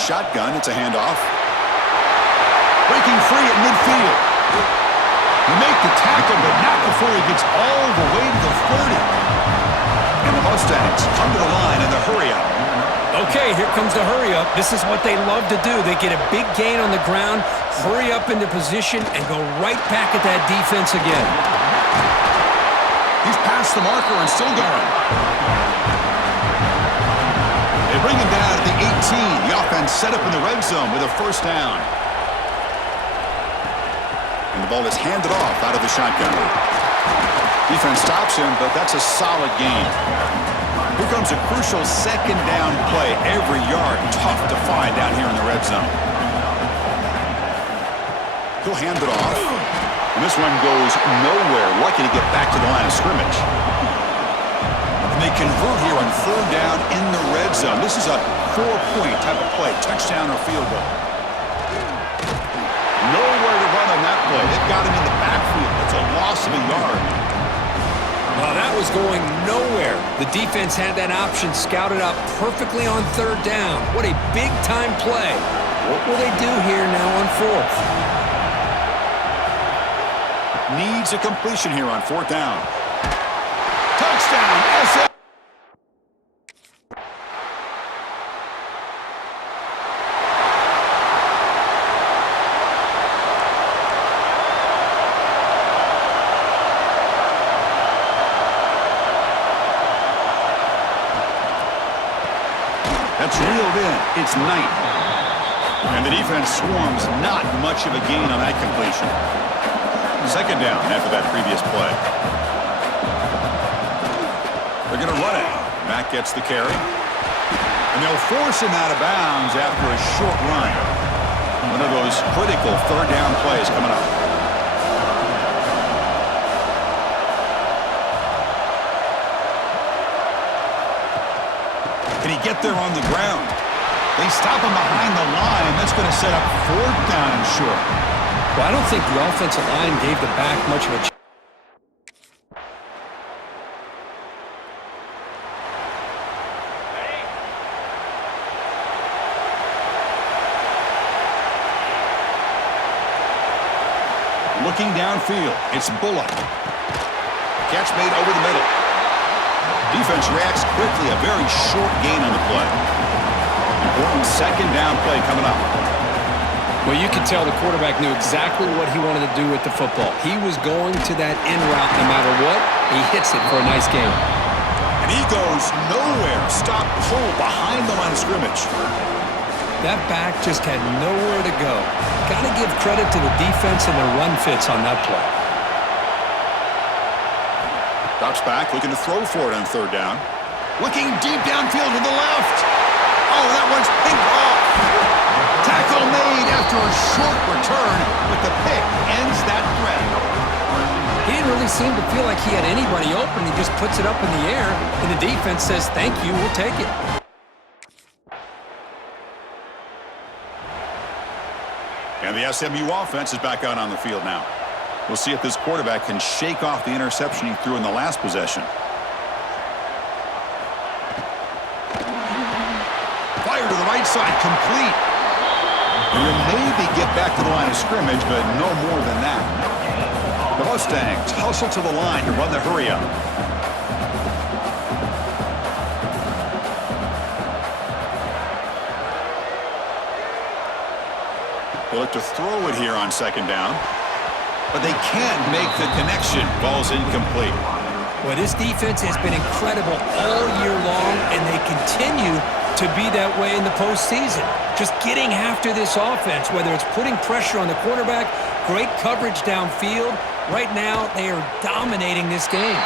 shotgun. It's a handoff. Breaking free at midfield. He make the tackle, but not before he gets all the way to the 30. And the Mustangs come to the line in the hurry-up. Okay, here comes the hurry-up. This is what they love to do. They get a big gain on the ground, hurry up into position, and go right back at that defense again. He's past the marker and still going. They bring him down at the 18. The offense set up in the red zone with a first down. And the ball is handed off out of the shotgun. Defense stops him, but that's a solid gain. Here comes a crucial second down play. Every yard tough to find down here in the red zone. He'll hand it off. And this one goes nowhere. Lucky to get back to the line of scrimmage. And they convert here on third down in the red zone. This is a 4-point type of play. Touchdown or field goal. Nowhere to run on that play. They've got him in the backfield. It's a loss of a yard. Well, that was going nowhere. The defense had that option scouted out perfectly on third down. What a big-time play. What will they do here now on fourth? Needs a completion here on fourth down. Touchdown, SM. That's reeled in. It's night. And the defense swarms. Not much of a gain on that completion. Second down after that previous play. They're going to run it. Mack gets the carry. And they'll force him out of bounds after a short run. One of those critical third down plays coming up. Can he get there on the ground? They stop him behind the line. That's going to set up fourth down and short. Well, I don't think the offensive line gave the back much of a chance. Looking downfield, it's Bullock. Catch made over the middle. Defense reacts quickly, a very short gain on the play. Important second down play coming up. Well, you could tell the quarterback knew exactly what he wanted to do with the football. He was going to that in route no matter what. He hits it for a nice gain. And he goes nowhere. Stop cold behind the line of scrimmage. That back just had nowhere to go. Got to give credit to the defense and the run fits on that play. Drops back, looking to throw for it on third down. Looking deep downfield to the left. Oh, that one's picked off. Tackle made after a short return, but the pick ends that threat. He didn't really seem to feel like he had anybody open. He just puts it up in the air, and the defense says, thank you, we'll take it. And the SMU offense is back out on the field now. We'll see if this quarterback can shake off the interception he threw in the last possession. Fire to the right side, complete. And will maybe get back to the line of scrimmage, but no more than that. The Mustangs hustle to the line to run the hurry-up. They look to throw it here on second down. But they can't make the connection. Ball's incomplete. Well, this defense has been incredible all year long, and they continue to be that way in the postseason. Just getting after this offense, whether it's putting pressure on the quarterback, great coverage downfield. Right now, they are dominating this game.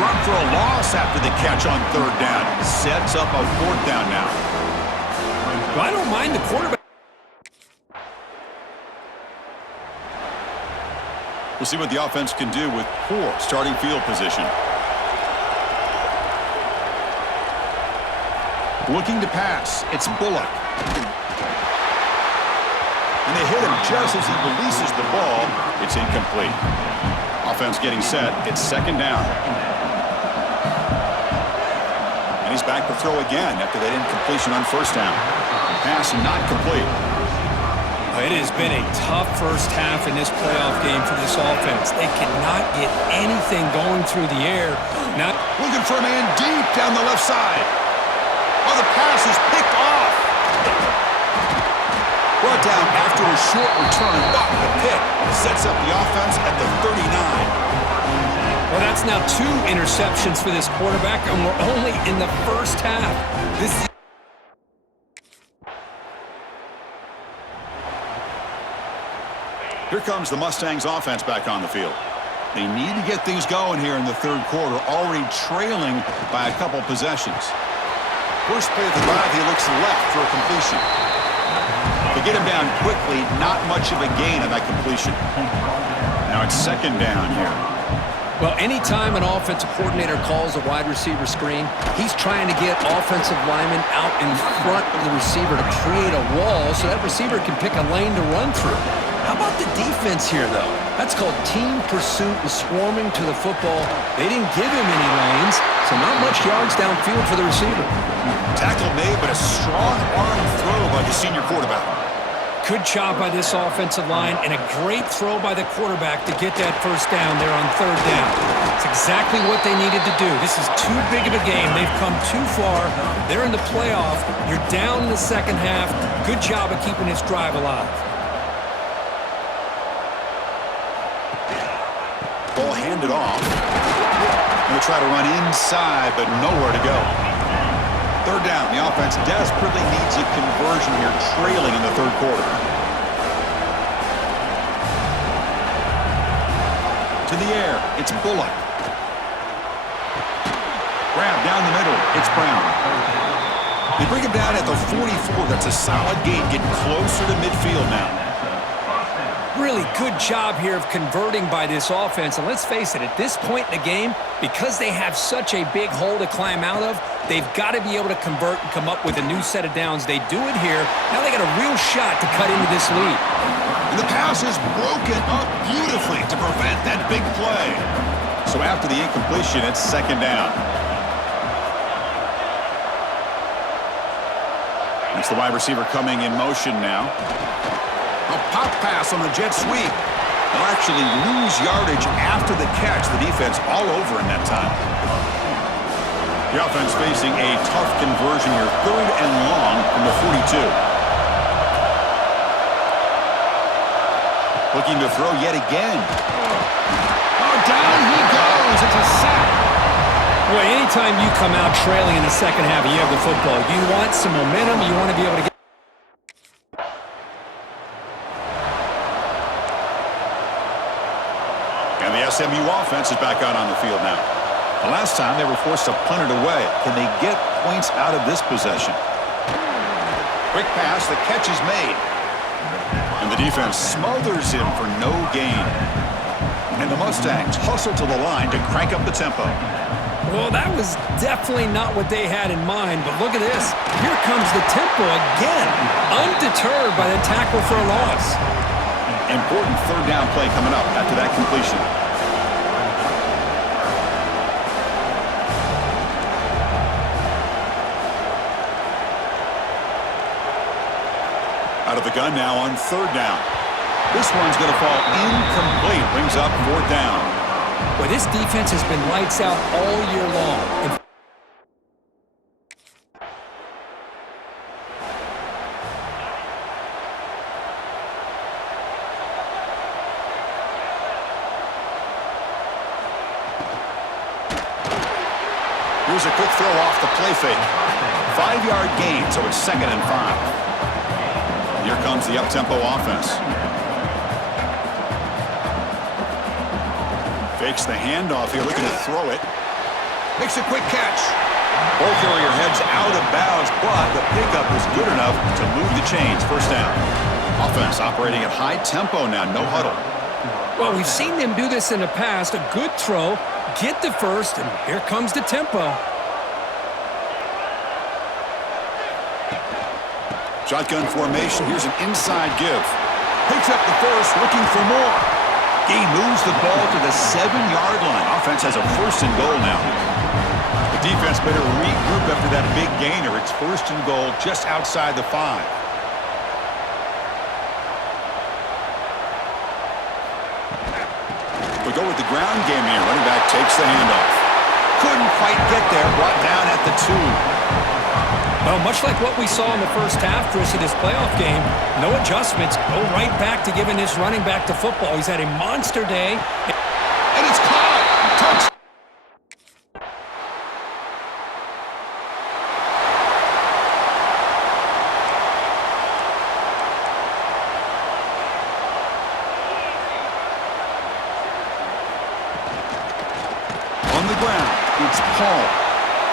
Dropped for a loss after the catch on third down. Sets up a fourth down now. Well, I don't mind the quarterback. We'll see what the offense can do with poor starting field position. Looking to pass. It's Bullock. And they hit him just as he releases the ball. It's incomplete. Offense getting set. It's second down. And he's back to throw again after that incompletion on first down. Pass not complete. It has been a tough first half in this playoff game for this offense. They cannot get anything going through the air. Now, looking for a man deep down the left side. Oh, the pass is picked off. Brought down after a short return, but the pick sets up the offense at the 39. Well, that's now 2 interceptions for this quarterback, and we're only in the first half. Here comes the Mustangs offense back on the field. They need to get things going here in the third quarter, already trailing by a couple possessions. First play of the drive, he looks left for a completion. To get him down quickly, not much of a gain on that completion. Now it's second down here. Well, anytime an offensive coordinator calls a wide receiver screen, he's trying to get offensive linemen out in front of the receiver to create a wall so that receiver can pick a lane to run through. How about the defense here, though? That's called team pursuit and swarming to the football. They didn't give him any lanes, so not much yards downfield for the receiver. Tackle made, but a strong arm throw by the senior quarterback. Good job by this offensive line, and a great throw by the quarterback to get that first down there on third down. It's exactly what they needed to do. This is too big of a game. They've come too far. They're in the playoff. You're down in the second half. Good job of keeping this drive alive. Ball handed off. Going to try to run inside, but nowhere to go. Third down. The offense desperately needs a conversion here, trailing in the third quarter. To the air. It's Bullock. Grab down the middle. It's Brown. They bring him down at the 44. That's a solid gain. Getting closer to midfield now. Really good job here of converting by this offense. And let's face it, at this point in the game, because they have such a big hole to climb out of, they've got to be able to convert and come up with a new set of downs. They do it here. Now they got a real shot to cut into this lead. And the pass is broken up beautifully to prevent that big play. So after the incompletion, it's second down. That's the wide receiver coming in motion now. A pop pass on the jet sweep. They'll actually lose yardage after the catch. The defense all over in that time. The offense facing a tough conversion here. Third and long from the 42. Looking to throw yet again. Oh, down he goes. It's a sack. Boy, anytime you come out trailing in the second half and you have the football, you want some momentum. You want to be able to get. And the SMU offense is back out on the field now. The last time they were forced to punt it away. Can they get points out of this possession? Quick pass, the catch is made. And the defense smothers him for no gain. And the Mustangs hustle to the line to crank up the tempo. Well, that was definitely not what they had in mind, but look at this. Here comes the tempo again, undeterred by the tackle for a loss. Important third down play coming up after that completion. Out of the gun now on third down. This one's going to fall incomplete. Brings up fourth down. Well, this defense has been lights out all year long. Here's a quick throw off the play fake. 5-yard gain, so it's 2nd and 5. Here comes the up-tempo offense. Fakes the handoff here, looking to throw it. Makes a quick catch. Ball carrier heads out of bounds, but the pickup is good enough to move the chains. First down. Offense operating at high tempo now, no huddle. Well, we've seen them do this in the past. A good throw, get the first, and here comes the tempo. Shotgun formation. Here's an inside give. Picks up the first, looking for more. He moves the ball to the 7-yard line. Offense has a 1st and goal now. The defense better regroup after that big gainer. It's 1st and goal just outside the 5. We go with the ground game here. Running back takes the handoff. Couldn't quite get there. Brought down at the 2. Well, much like what we saw in the first half, Chris, of this playoff game, no adjustments. Go right back to giving this running back to football. He's had a monster day. And it's caught. Touch. On the ground, it's Paul.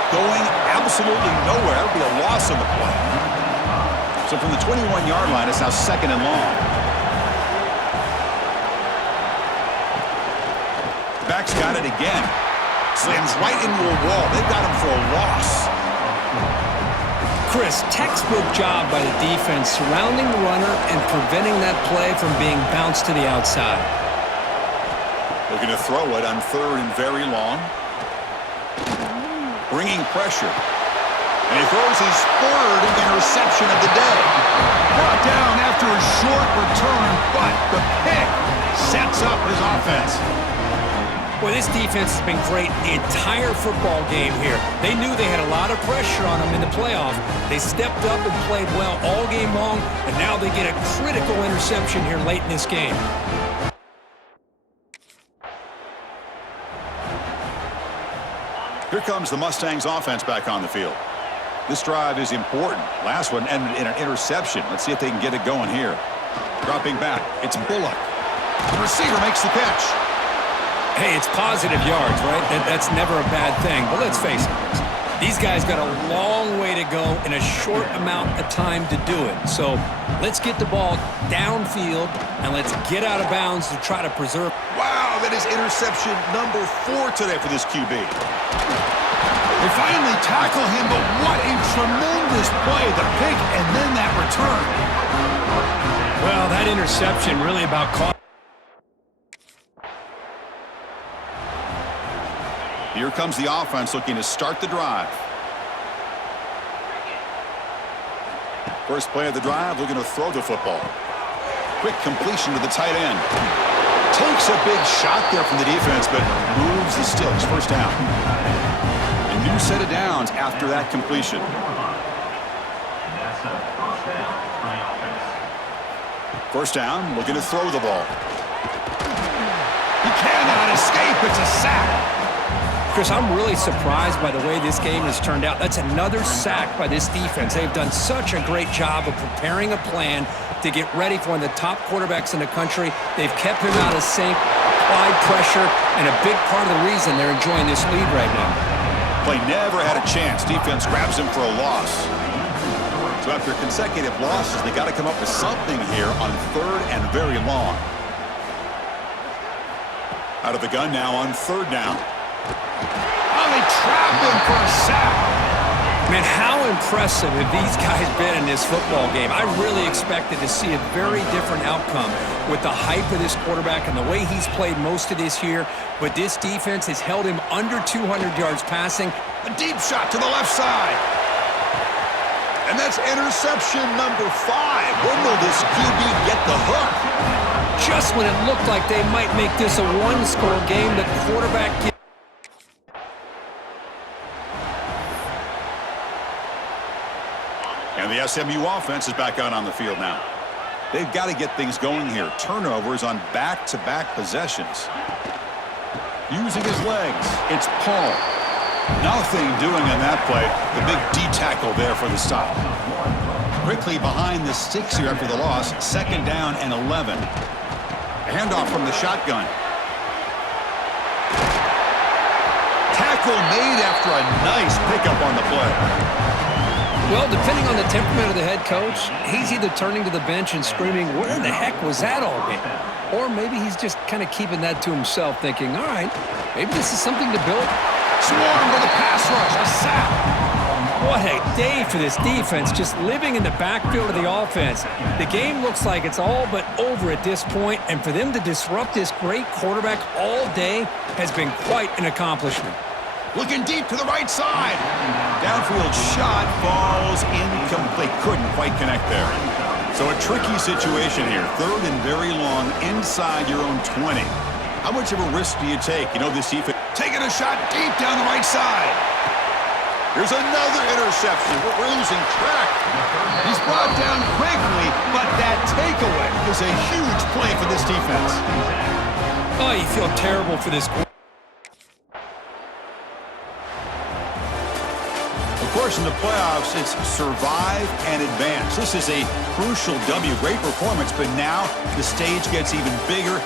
Going absolutely nowhere. That would be a loss on the play. So from the 21-yard line, it's now 2nd and long. The back's got it again. Slams right into a wall. They've got him for a loss. Chris, textbook job by the defense surrounding the runner and preventing that play from being bounced to the outside. Looking to throw it on 3rd and very long. Bringing pressure. And he throws his 3rd interception of the day. Brought down after a short return, but the pick sets up his offense. Well, this defense has been great the entire football game here. They knew they had a lot of pressure on them in the playoff. They stepped up and played well all game long, and now they get a critical interception here late in this game. Here comes the Mustangs offense back on the field. This drive is important. Last one ended in an interception. Let's see if they can get it going here. Dropping back, it's Bullock. The receiver makes the catch. Hey, it's positive yards, right? That's never a bad thing. But let's face it, these guys got a long way to go in a short amount of time to do it. So let's get the ball downfield and let's get out of bounds to try to preserve. Wow, that is interception number 4 today for this QB. They finally tackle him, but what a tremendous play. The pick and then that return. Well, that interception really about caught. Here comes the offense looking to start the drive. First play of the drive, looking to throw the football. Quick completion to the tight end. Takes a big shot there from the defense, but moves the sticks. 1st down. A new set of downs after that completion. First down, looking to throw the ball. He cannot escape. It's a sack. Chris, I'm really surprised by the way this game has turned out. That's another sack by this defense. They've done such a great job of preparing a plan to get ready for one of the top quarterbacks in the country. They've kept him out of sync, applied pressure, and a big part of the reason they're enjoying this lead right now. Play never had a chance. Defense grabs him for a loss. So after consecutive losses, they got to come up with something here on 3rd and very long. Out of the gun now on 3rd down. Oh, they trap him for a sack. Man, how impressive have these guys been in this football game? I really expected to see a very different outcome with the hype of this quarterback and the way he's played most of this year. But this defense has held him under 200 yards passing. A deep shot to the left side. And that's interception number 5. When will this QB get the hook? Just when it looked like they might make this a one-score game, the quarterback gets... And the SMU offense is back out on the field now. They've got to get things going here. Turnovers on back-to-back possessions. Using his legs, it's Paul. Nothing doing on that play. The big D tackle there for the stop. Quickly behind the sticks here after the loss. 2nd down and 11. A handoff from the shotgun. Tackle made after a nice pickup on the play. Well, depending on the temperament of the head coach, he's either turning to the bench and screaming, where the heck was that all game? Or maybe he's just kind of keeping that to himself, thinking, all right, maybe this is something to build. Swarm with a pass rush, a sack. What a day for this defense, just living in the backfield of the offense. The game looks like it's all but over at this point, and for them to disrupt this great quarterback all day has been quite an accomplishment. Looking deep to the right side. Downfield shot falls incomplete. Couldn't quite connect there. So a tricky situation here. 3rd and very long inside your own 20. How much of a risk do you take? You know, this defense Taking a shot deep down the right side. Here's another interception. We're losing track. He's brought down quickly, but that takeaway is a huge play for this defense. Oh, you feel terrible for this. Of course, in the playoffs, it's survive and advance. This is a crucial W. Great performance, but now the stage gets even bigger.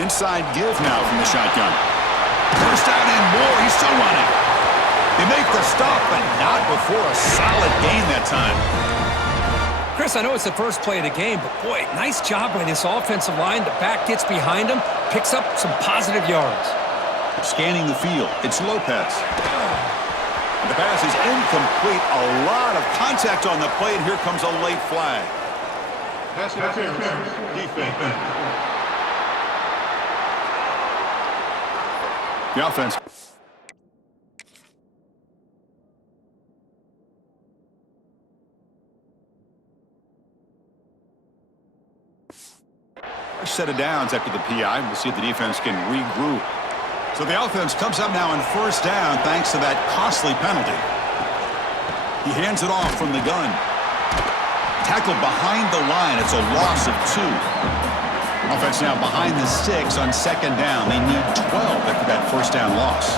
Inside give now from the shotgun. First down and more. He's still running. They make the stop, but not before a solid gain that time. Chris, I know it's the first play of the game, but boy, nice job by this offensive line. The back gets behind him, picks up some positive yards. Scanning the field, it's Lopez. The pass is incomplete. A lot of contact on the play, and here comes a late flag. Pass interference. Defense. The offense. Set of downs after the PI. We'll see if the defense can regroup. So the offense comes up now on first down thanks to that costly penalty. He hands it off from the gun. Tackled behind the line. It's a loss of 2. Offense now behind the 6 on second down. They need 12 after that first down loss.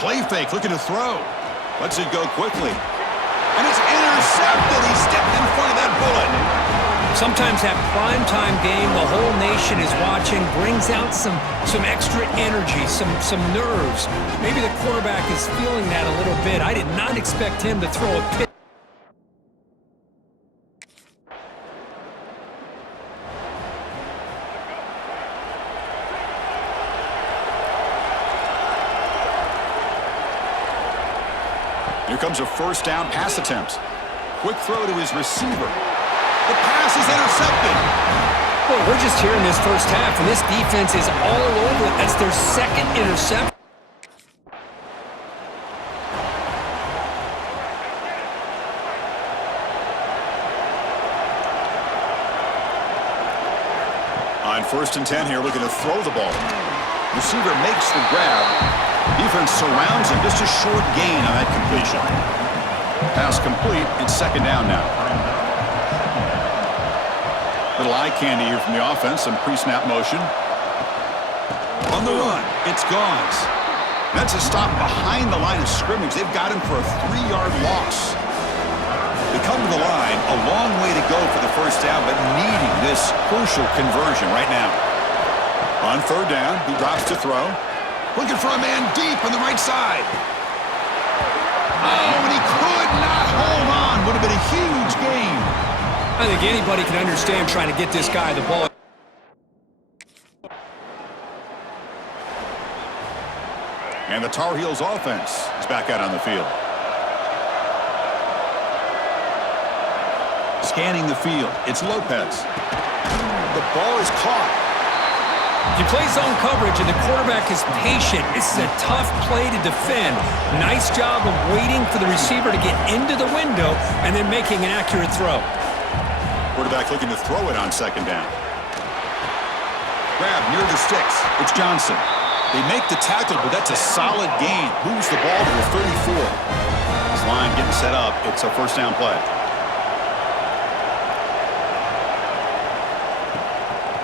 Play fake, looking to throw. Lets it go quickly. And it's intercepted. He stepped in front of that bullet. Sometimes that primetime game, the whole nation is watching, brings out some extra energy, some nerves. Maybe the quarterback is feeling that a little bit. I did not expect him to throw a pick. Here comes a first down pass attempt. Quick throw to his receiver. The pass is intercepted. Boy, we're just here in this first half, and this defense is all over it. That's their second interception. On 1st and 10 here, looking to throw the ball. Receiver makes the grab. Defense surrounds him. Just a short gain on that completion. Pass complete. It's second down now. Little eye candy here from the offense. Some pre-snap motion. On the run, it's Gauze. That's a stop behind the line of scrimmage. They've got him for a 3-yard loss. They come to the line. A long way to go for the first down, but needing this crucial conversion right now. On 3rd down, he drops to throw. Looking for a man deep on the right side. Oh, and he could not hold on. Would have been a huge gain. I think anybody can understand trying to get this guy the ball. And the Tar Heels offense is back out on the field. Scanning the field, it's Lopez. The ball is caught. You play zone coverage and the quarterback is patient. This is a tough play to defend. Nice job of waiting for the receiver to get into the window and then making an accurate throw. Quarterback looking to throw it on second down. Grab near the sticks. It's Johnson. They make the tackle, but that's a solid gain. Moves the ball to the 34. This line getting set up. It's a first down play.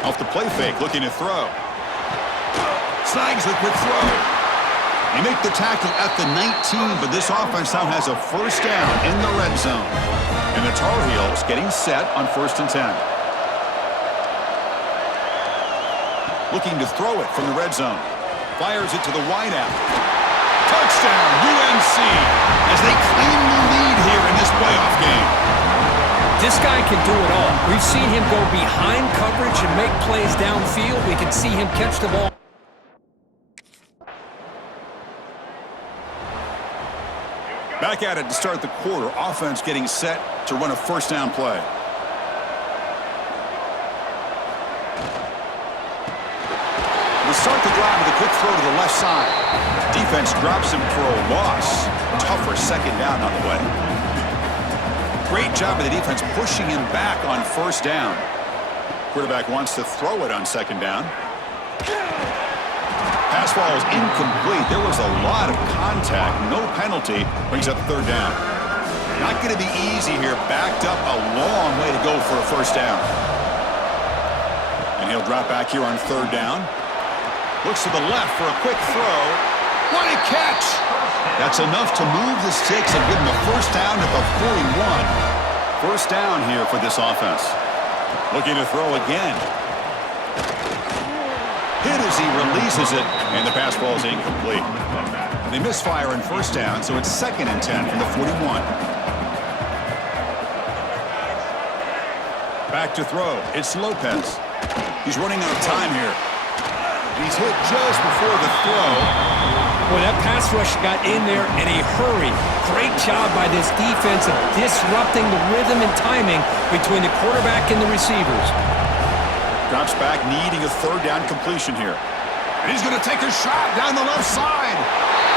Off the play fake, looking to throw. Snags the quick throw. They make the tackle at the 19, but this offense now has a first down in the red zone. And the Tar Heels getting set on 1st and 10. Looking to throw it from the red zone. Fires it to the wideout. Touchdown, UNC, as they claim the lead here in this playoff game. This guy can do it all. We've seen him go behind coverage and make plays downfield. We can see him catch the ball. Back at it to start the quarter. Offense getting set to run a first down play. They start the drive with a quick throw to the left side. Defense drops him for a loss. Tougher second down on the way. Great job of the defense pushing him back on first down. Quarterback wants to throw it on second down. Pass ball is incomplete. There was a lot of contact. No penalty. Brings up third down. Not going to be easy here. Backed up a long way to go for a first down. And he'll drop back here on third down. Looks to the left for a quick throw. What a catch! That's enough to move the sticks and give him a first down at the 41. First down here for this offense. Looking to throw again. Hit as he releases it, and the pass ball is incomplete. They misfire on first down, so it's 2nd and 10 from the 41. Back to throw. It's Lopez. He's running out of time here. He's hit just before the throw. Boy, that pass rush got in there in a hurry. Great job by this defense of disrupting the rhythm and timing between the quarterback and the receivers. Drops back, needing a third down completion here. And he's going to take a shot down the left side.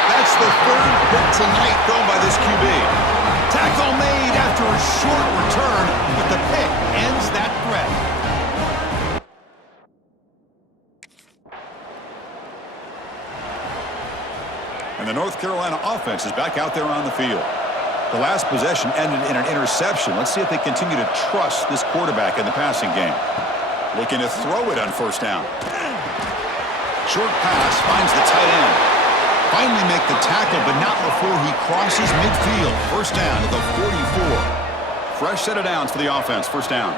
That's the 3rd pick tonight thrown by this QB. Tackle made after a short return, but the pick ends that threat. And the North Carolina offense is back out there on the field. The last possession ended in an interception. Let's see if they continue to trust this quarterback in the passing game. Looking to throw it on first down. Short pass finds the tight end. Finally make the tackle, but not before he crosses midfield. First down to the 44. Fresh set of downs for the offense. First down.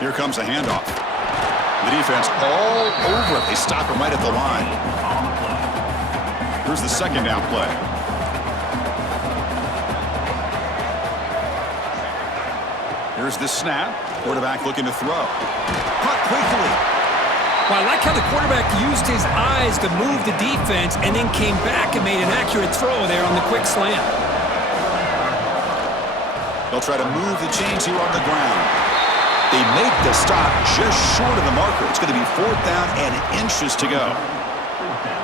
Here comes the handoff. The defense all over it. They stop him right at the line. Here's the second down play. Here's the snap. Quarterback looking to throw. Caught quickly. Well, I like how the quarterback used his eyes to move the defense and then came back and made an accurate throw there on the quick slant. They'll try to move the chains here on the ground. They make the stop just short of the marker. It's going to be fourth down and inches to go.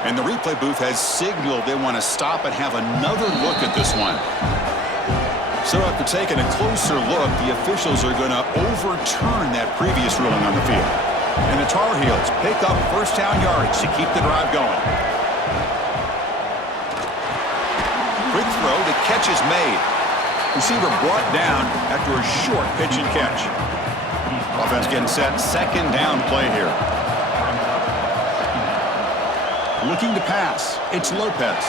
And the replay booth has signaled they want to stop and have another look at this one. So after taking a closer look, the officials are going to overturn that previous ruling on the field. And the Tar Heels pick up first down yards to keep the drive going. Quick throw, the catch is made. Receiver brought down after a short pitch and catch. Offense getting set, second down play here. Looking to pass, it's Lopez.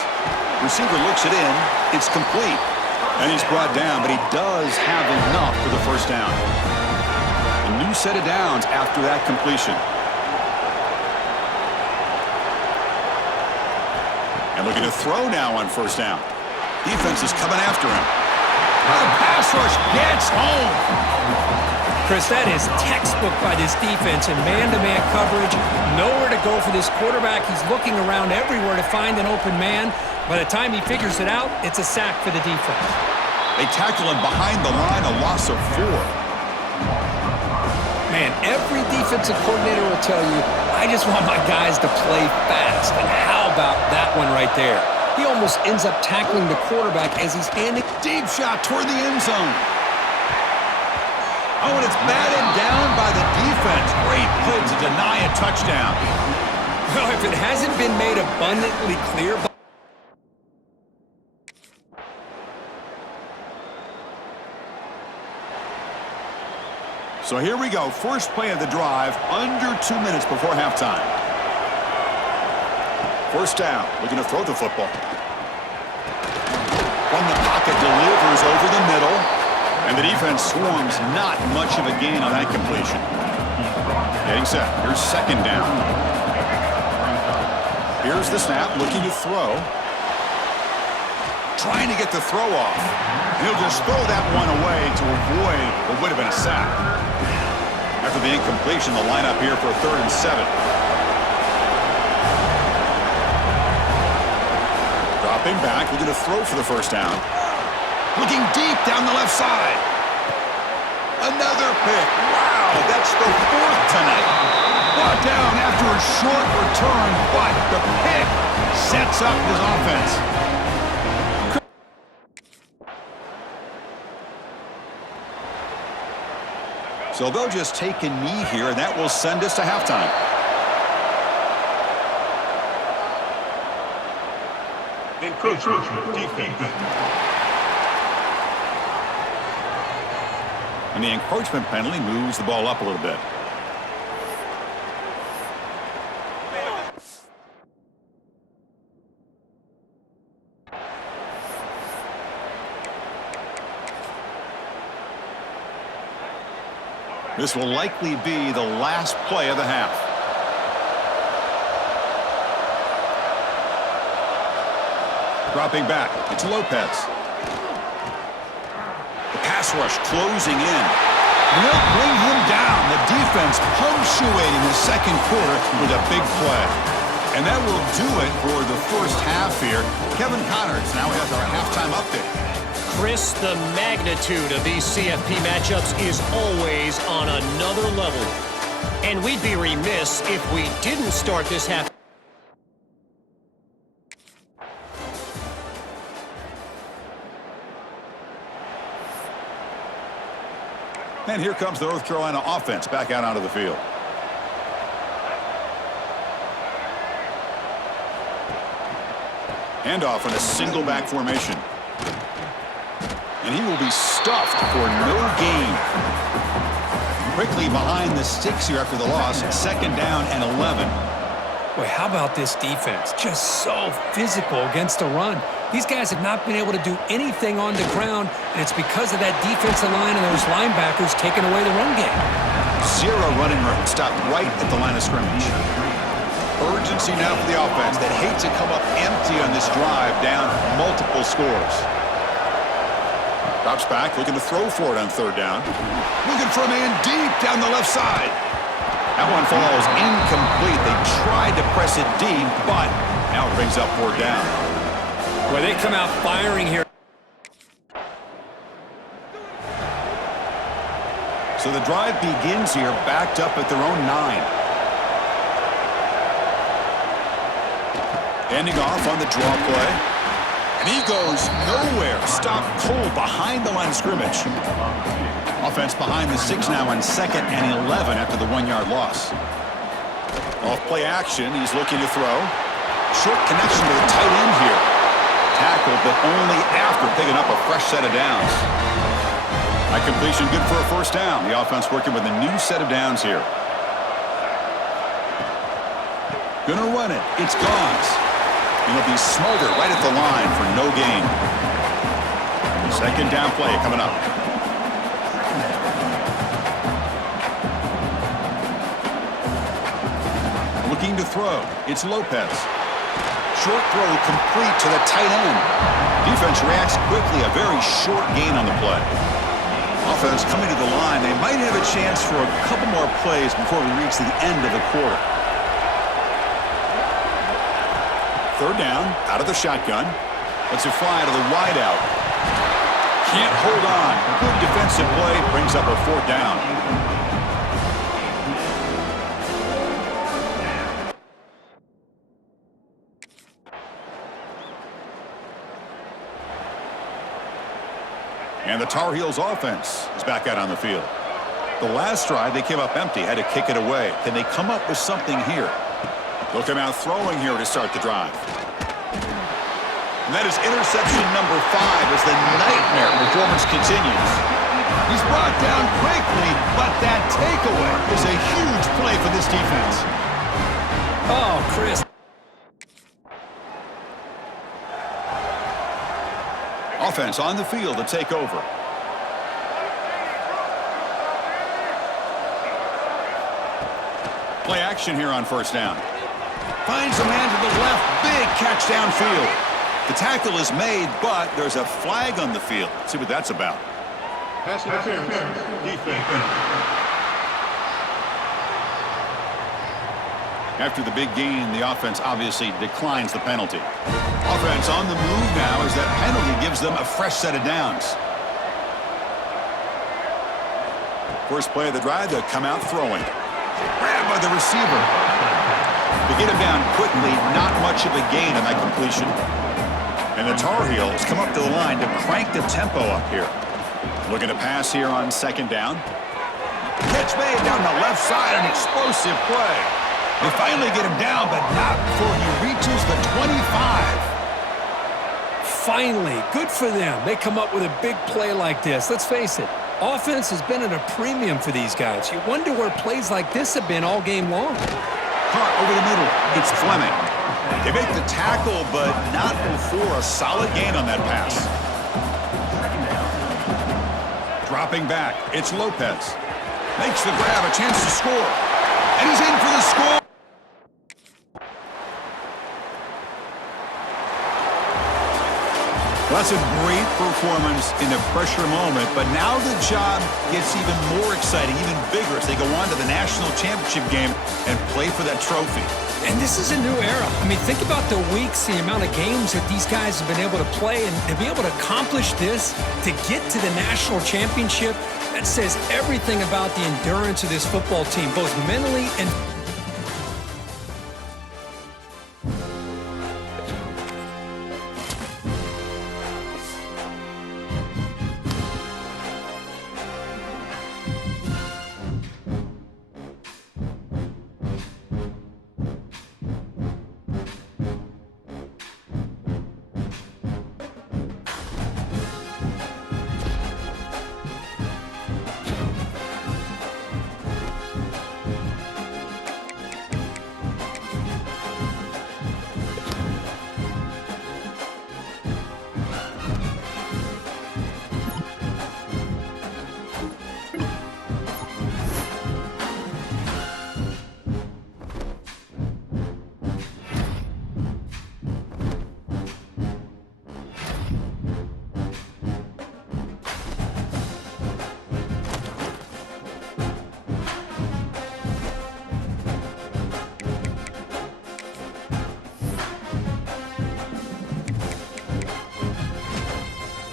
Receiver looks it in, it's complete. And he's brought down, but he does have enough for the first down. A new set of downs after that completion. And looking to throw now on first down. Defense is coming after him. The pass rush gets home. Chris, that is textbook by this defense in man-to-man coverage. Nowhere to go for this quarterback. He's looking around everywhere to find an open man. By the time he figures it out, it's a sack for the defense. They tackle him behind the line, a loss of 4. Man, every defensive coordinator will tell you, I just want my guys to play fast. And how about that one right there? He almost ends up tackling the quarterback as he's handing. Deep shot toward the end zone. Oh, and it's batted down by the defense. Great play to deny a touchdown. Well, if it hasn't been made abundantly clear. So here we go. First play of the drive, under 2 minutes before halftime. First down, looking to throw the football. From the pocket, delivers over the middle. And the defense swarms, not much of a gain on that completion. Getting set. Here's second down. Here's the snap, looking to throw. Trying to get the throw off. And he'll just throw that one away to avoid what would have been a sack. After the incompletion, the lineup here for a 3rd and 7. Dropping back, looking to throw for the first down. Looking deep down the left side. Another pick. Wow, that's the 4th tonight. Brought down after a short return, but the pick sets up his offense. So they'll just take a knee here, and that will send us to halftime. Defense. And the encroachment penalty moves the ball up a little bit. This will likely be the last play of the half. Dropping back, it's Lopez. The pass rush closing in. And they'll bring him down. The defense punctuating the second quarter with a big play. And that will do it for the first half here. Kevin Connors now has our halftime update. Chris, the magnitude of these CFP matchups is always on another level. And we'd be remiss if we didn't start this half. And here comes the North Carolina offense back out onto the field. Handoff on a single back formation. And he will be stuffed for no gain. Quickly behind the sticks here after the loss. 2nd down and 11. Boy, how about this defense? Just so physical against the run. These guys have not been able to do anything on the ground, and it's because of that defensive line and those linebackers taking away the run game. 0 running room. Stopped right at the line of scrimmage. Urgency now for the offense that hates to come up empty on this drive, down multiple scores. Drops back, looking to throw for it on 3rd down. Looking for a man deep down the left side. That one falls incomplete. They tried to press it deep, but now it brings up 4th down. Well, they come out firing here. So the drive begins here, backed up at their own 9. Handing off on the draw play. And he goes nowhere. Stopped cold behind the line of scrimmage. Offense behind the 6 now on 2nd and 11 after the 1-yard loss. Off play action, he's looking to throw. Short connection to the tight end here. Tackle, but only after picking up a fresh set of downs. That completion good for a 1st down. The offense working with a new set of downs here. Gonna run it. It's Gauze. And he'll be smothered right at the line for no gain. 2nd down play coming up. Looking to throw. It's Lopez. Short throw complete to the tight end. Defense reacts quickly. A very short gain on the play. Offense coming to the line. They might have a chance for a couple more plays before we reach the end of the quarter. 3rd down, out of the shotgun. Lets it fly to the wideout. Can't hold on. Good defensive play. Brings up a 4th down. And the Tar Heels offense is back out on the field. The last drive, they came up empty, had to kick it away. Can they come up with something here? They'll come out throwing here to start the drive. And that is interception number 5 as the nightmare performance continues. He's brought down quickly, but that takeaway is a huge play for this defense. Oh, Chris. Offense on the field to take over. Play action here on 1st down. Finds a man to the left. Big catch downfield. The tackle is made, but there's a flag on the field. Let's see what that's about. Pass interference. Defense. After the big gain, the offense obviously declines the penalty. Offense on the move now as that penalty gives them a fresh set of downs. First play of the drive, they'll come out throwing. Grabbed by the receiver. They get him down quickly, not much of a gain on that completion. And the Tar Heels come up to the line to crank the tempo up here. Looking to pass here on 2nd down. Catch made down the left side, an explosive play. They finally get him down, but not before he reaches the 25. Finally, good for them. They come up with a big play like this. Let's face it, offense has been at a premium for these guys. You wonder where plays like this have been all game long. Caught over the middle. It's Fleming. They make the tackle, but not before a solid gain on that pass. Dropping back. It's Lopez. Makes the grab, a chance to score. And he's in for the score. Well, that's a great performance in a pressure moment, but now the job gets even more exciting, even bigger as they go on to the national championship game and play for that trophy. And this is a new era. I mean, think about the weeks, the amount of games that these guys have been able to play, and to be able to accomplish this, to get to the national championship, that says everything about the endurance of this football team, both mentally and